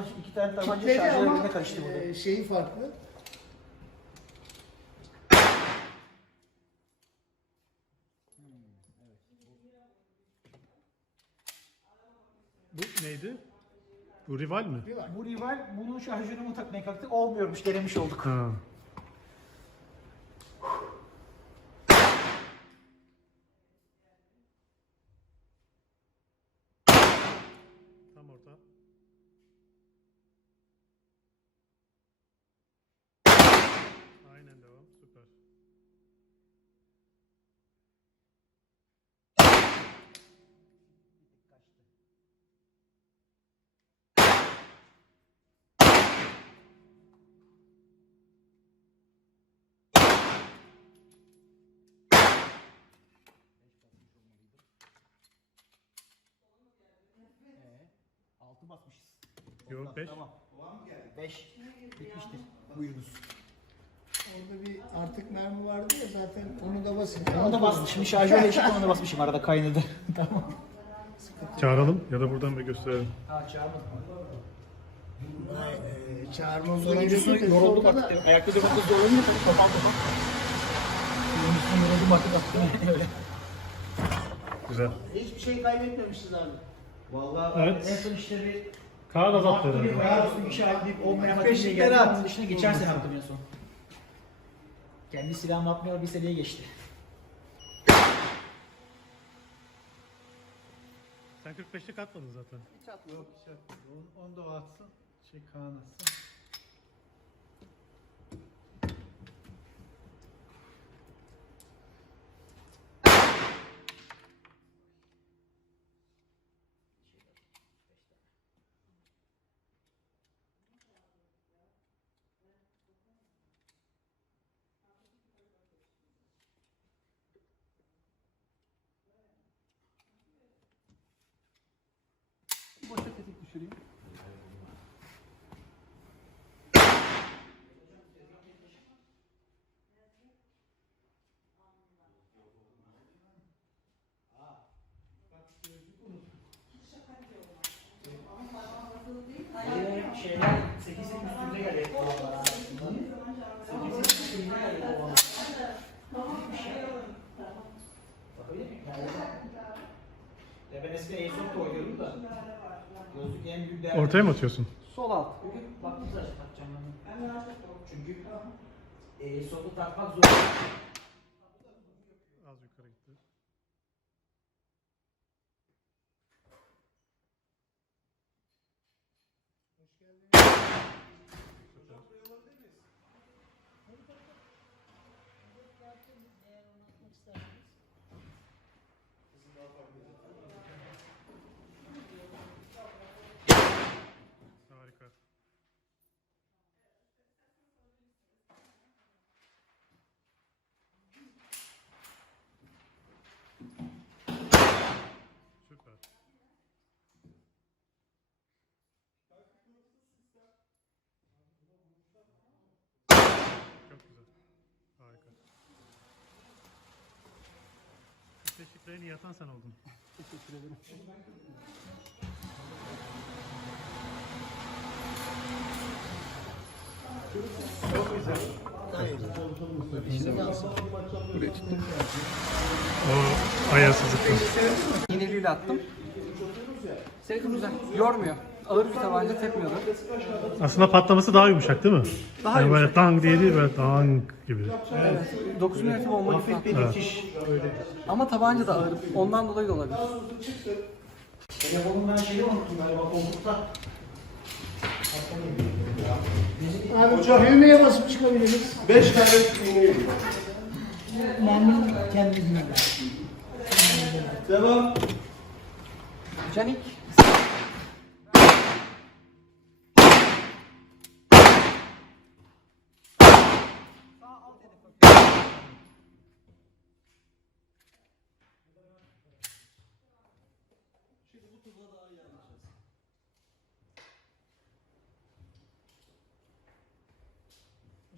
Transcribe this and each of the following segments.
tabanca, iki tane tabanca Kitledi şarjör ama birbirine karıştı burada. e, şeyi farklı. Bu neydi? Bu rival mi? Bu rival bunun şarjörünü mu takmaya kalktı? Olmuyormuş, denemiş olduk. Ha. Altı basmışız. Yok 5. Tamam. Beş. Bitmiştir. Buyurunuz. Orada bir artık mermi vardı ya zaten onu da basın. Onu da bastım. Şimdi şarjörle eşit onu da basmışım. Arada kaynadı. tamam. Çağıralım ya da buradan bir gösterelim. Ha çağırmadım. Vay, e, çağırmamız da- artık. Ayakta durmakta zorlanınca tabii kafam kafam. Sonuncusunu yoruldum artık attım öyle. Güzel. Hiçbir şey kaybetmemişiz abi. Vallahi Evet. en son işte bir Kaan Hakkı bir azaltları. bayağı üstü bir şey deyip olmayan hakkı Beşikleri geldi. at. Onun dışına geçersen hakkım en son. Kendi silahımı atmıyor bir seriye geçti. Sen 45'lik atmadın zaten. Yok şey, onu, onu da o atsın. Şey Kaan atsın. Düşüreyim. Derdim. Ortaya mı atıyorsun? Sol alt. Bugün baktım zaten takacağım ben. Çünkü Airsoft'u takmak zor. Az yukarı gitti. Harika. Süper. Çok güzel. Harika. Teşekkür en iyi atan sen oldun. Teşekkür ederim. O ayasızlıktan. İğneliyle attım. Sevdim güzel. Yormuyor. Ağır bir tabanca tepmiyordu. Aslında patlaması daha yumuşak değil mi? Daha yani yumuşak. böyle dang diye değil böyle dang gibi. Evet. 9 mm bomba gibi Hafif bir patladı. dikiş. Ama tabanca da ağır. Ondan dolayı da olabilir. Telefonum ben şeyi unuttum galiba koltukta. Abi çok düğmeye basıp çıkabiliriz. Beş tane iğne Merminin kendine. Devam. Canik.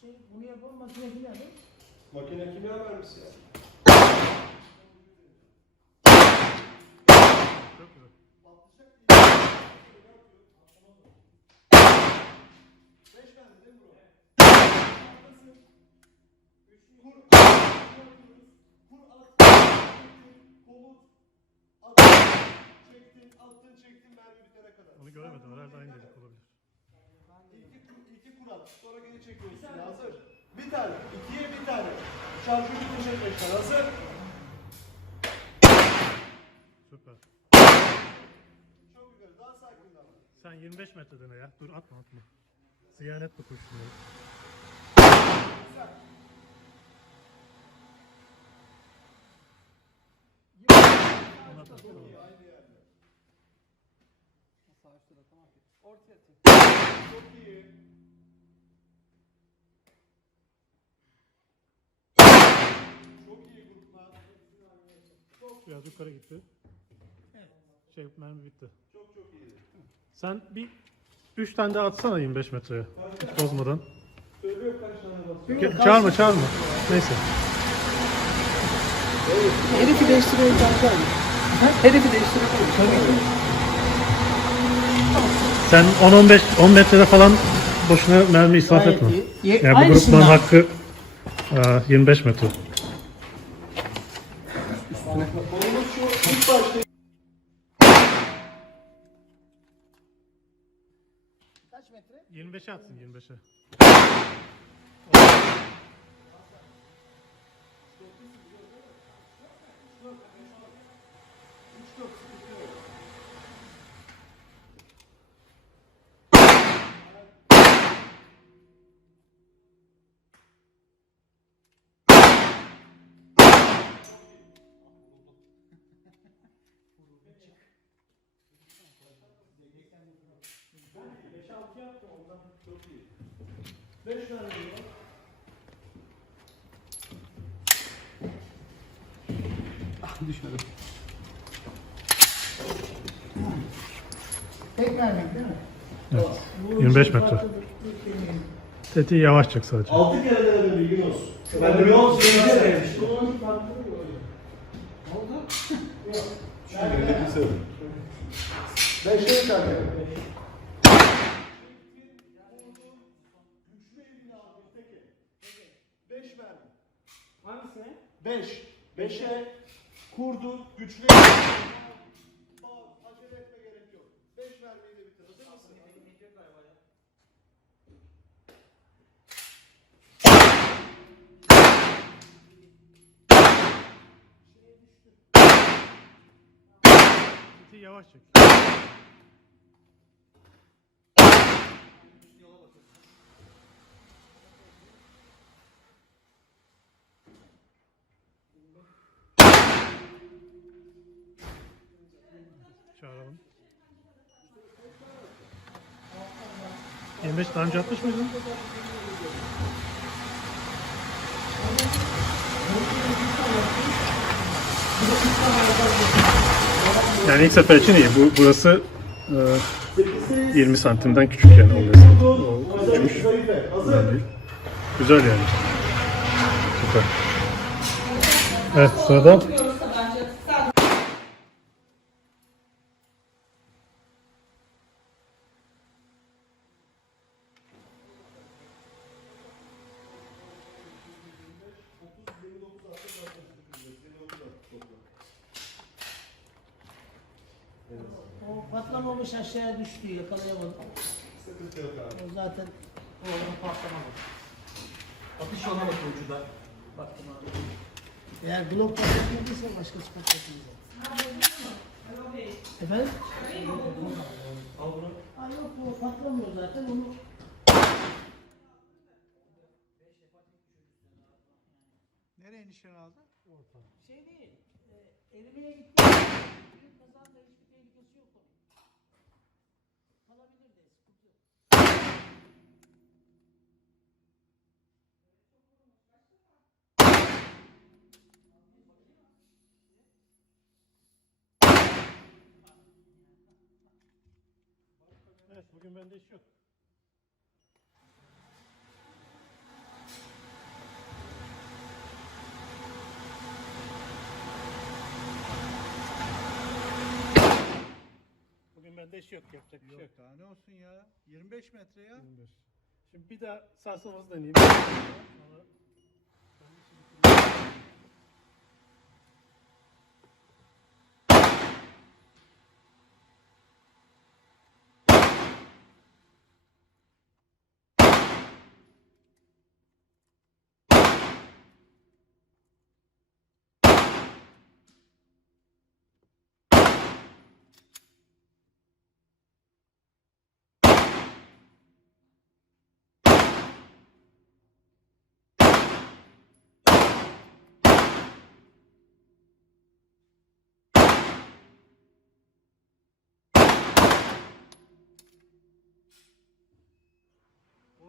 Şey, bunu yapan makine nerede? Makine kimya vermiş ya. Çok güzel. Beş verdi değil mi bro? Arkasın. Kur. Çektin. Attın. Çektin. Mermi bitene kadar. Onu göremedim. Herhalde aynı delik olabilir. İki, iki kural. Sonra geri çekiyorsun. Hazır. Bir tane. ikiye bir tane. Şarkı bitecek beşten. Hazır. Süper. Çok yukarı. Daha sakin davran. Sen 25 metrede ne ya? Dur atma atma. Ziyan etme kurşunları. Ona da. Aynı yerde. Sağ üstte de tamam ki. Ortaya atayım. Çok iyi. Çok iyi gruplar. Biraz yukarı gitti. Şey mermi bitti. Çok çok iyi. Sen bir 3 tane daha atsana 25 metreye. Hiç bozmadan. Söylüyor kaç tane basıyor. Ge- çağırma çağırma. Neyse. Hedefi değiştirelim kanka. Hedefi değiştirelim. Tabii ki. Sen 10-15 10 metrede falan boşuna mermi israf etme. Ye- Yani bu grupların hakkı e, 25 metre. Kaç metre? 25'e atsın 25'e. Beş tane diyor. Düşmedim. Tek vermek değil mi? Evet. Bu 25 işin metre. farklı bir şey değil. Tetiği yavaş çek sadece. Altı kere denedim bilgin olsun. Ben de bir olsun. Bunun farklı bir oyun. Beşe bir tane. 5. 5'e kurdu, güçlü. Acele etme gerek yok. 5 vermeyi de bitir. Hazır mısın? Yavaş çek. 25 daha önce atmış mıydın? Yani ilk sefer için iyi. Bu, burası e, 20 santimden küçük yani oluyor. Küçükmüş. Değil. Güzel yani. Süper. Evet sırada O patlamamış aşağıya düştü yakalayamadım. Sıkıntı yok abi. O zaten Oğlum patlamadı. Atış yoluna bakıyor ucuda. Baktım abi. eğer blok patlatmadıysa başkası patlatmayacak. Efendim? Al bunu. Aa yok o patlamıyor zaten onu Nereye nişan aldı? şey değil. E, erimeye gitti. Bir kazanda hiçbir tehlikesi yok onun. Kalabilir de sıkıntı yok. Evet bugün bende iş yok. Bugün bende iş yok yapacak bir şey yok. Yok daha ne olsun ya? 25 metre ya. 25. Şimdi bir daha sarsılması deneyeyim. Sonra-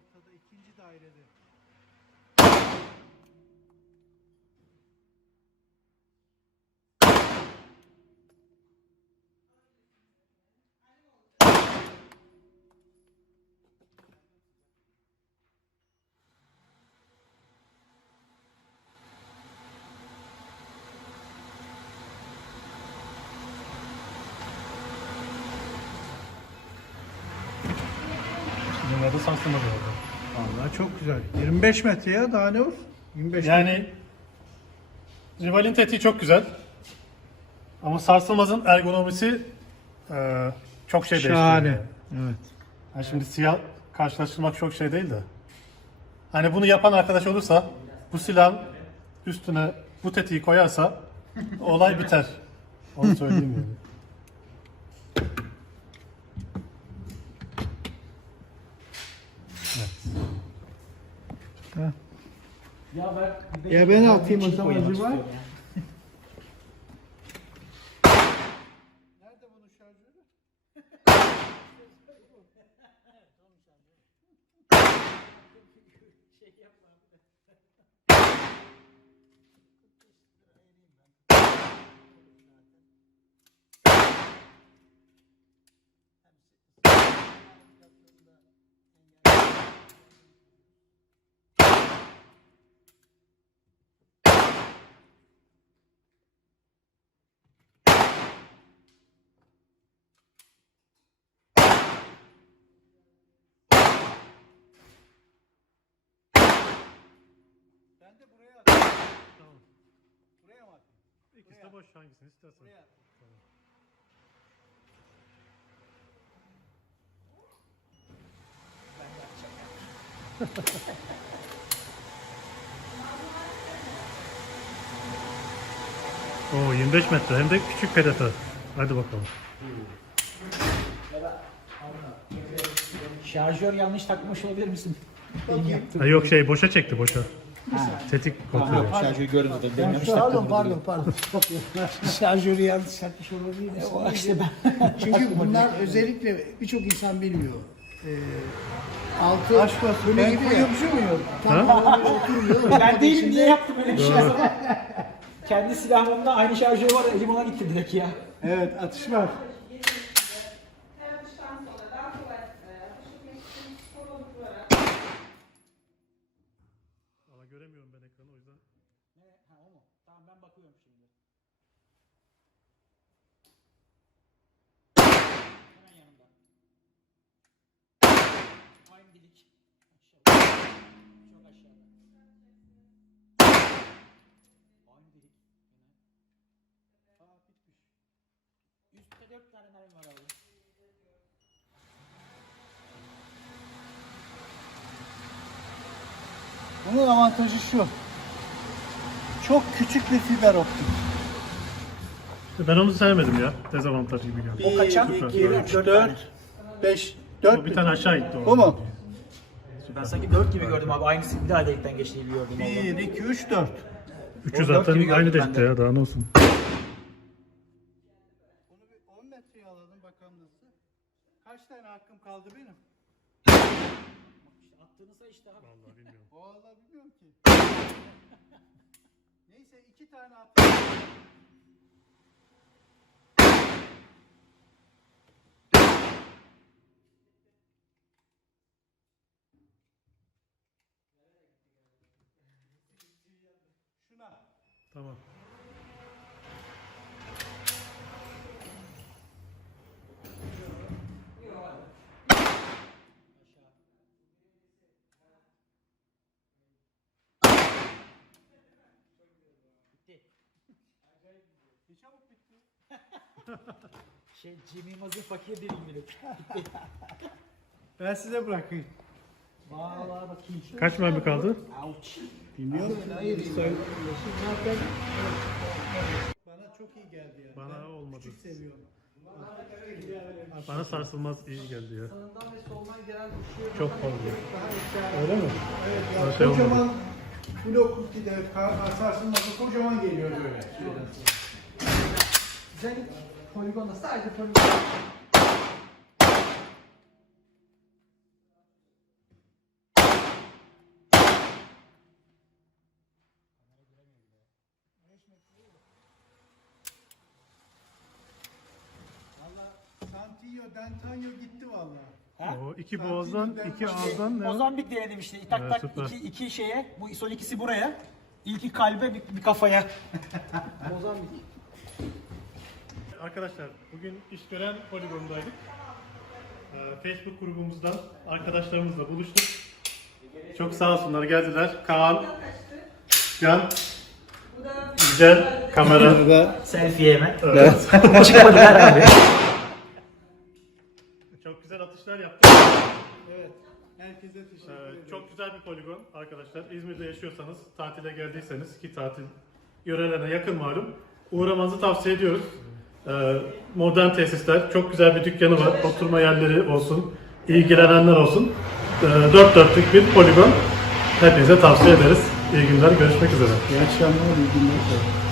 Ortada ikinci dairede. Bunlarda sarsılma da oldu. Vallahi çok güzel. 25 metre ya daha ne olsun? 25 Yani rivalin tetiği çok güzel. Ama sarsılmazın ergonomisi e, çok şey değiştiriyor. Şahane. Evet. Yani şimdi siyah karşılaştırmak çok şey değil de. Hani bunu yapan arkadaş olursa bu silahın üstüne bu tetiği koyarsa olay biter. Onu söyleyeyim yani. Ya ben Ya ben atayım o zaman acaba? Ben de buraya atayım. Tamam. Buraya mı atayım? İkisi de boş hangisini istersen. Buraya atayım. Oo 25 metre hem de küçük predatör. Hadi bakalım. Şarjör yanlış takmış olabilir misin? Benim yaptığım. Ha, yok şey boşa çekti boşa. Tetik kontrolü. Şarjör göründü de denemiş Pardon pardon pardon. Şarjörü yanlış takmış olabilir mi? O işte ben. Çünkü bunlar özellikle birçok insan bilmiyor. Ee, altı Aşk olsun, böyle gibi koyuyorum. Tam böyle oturmuyor. ben değilim niye yaptım öyle bir şey? Kendi silahımda aynı şarjör var elim ona gitti direkt ya. Evet atış var. Ama göremiyorum ben ekranı o yüzden. Ha o mu? Tamam ben bakıyorum şimdi. Hemen yanımda. Aynı dilik. Aşağıda. Çok aşağıda. Aynı dilik. Yine. Aa bitmiş. Üstte dört tane mermi var abi. Bunun avantajı şu. Çok küçük bir fiber optik. Ben onu sevmedim ya. Dezavantaj gibi geldi. O kaçan? Süper. 2, 3, 4, 5, 4 O bir tane aşağı gitti o. Bu mu? Ben sanki dört gibi gördüm abi. Aynısı bir daha delikten geçtiği gibi gördüm. 1, 2, 3, 4. Üçü dört zaten gibi aynı gördüm ben delikte de. ya daha ne olsun. Bunu bir 10 metreye alalım bakalım nasıl. Kaç tane hakkım kaldı benim? Attığını say işte abi. Vallahi bilmiyorum. Vallahi bilmiyorum ki. Neyse iki tane attım. Şuna. Tamam. Ne çabuk bitti. Şey Jimmy Yılmaz'ın fakir bir İngiliz. Ben size bırakayım. Vallahi bakayım. Kaç mermi kaldı? Ouch. Bilmiyorum. Hayır. Zaten Bana çok iyi geldi ya. Bana Ben olmadı. Küçük seviyorum. Bana sarsılmaz iyi geldi ya. Sağından ve soldan gelen ışığı Çok fazla. Öyle mi? Evet Bana ya şey olmadı. kocaman blok de kar- sarsılması kocaman geliyor böyle. Güzel poligonda sadece poligon. Valla Santillo, D'Antonio gitti valla. O iki boğazdan, iki ağızdan ne? Mozambik denedim işte. Tak Evet, tak süper. iki, iki şeye. Bu son ikisi buraya. İlki kalbe bir, bir kafaya. Mozambik. Arkadaşlar bugün işveren poligondaydık. Ee, Facebook grubumuzdan arkadaşlarımızla buluştuk. Çok sağ olsunlar geldiler. Kaan, Can, Güzel, kamera. Selfie hemen. Evet. Çıkmadılar abi. Çok güzel atışlar yaptık. Evet. Herkese teşekkür Ee, ederim. çok güzel bir poligon arkadaşlar. İzmir'de yaşıyorsanız, tatile geldiyseniz ki tatil yörelerine yakın malum. Uğramanızı tavsiye ediyoruz. Ee, modern tesisler, çok güzel bir dükkanı var. Oturma yerleri olsun, ilgilenenler olsun. Ee, dört dörtlük bir poligon. Hepinize tavsiye ederiz. İyi günler, görüşmek üzere. İyi akşamlar, iyi günler.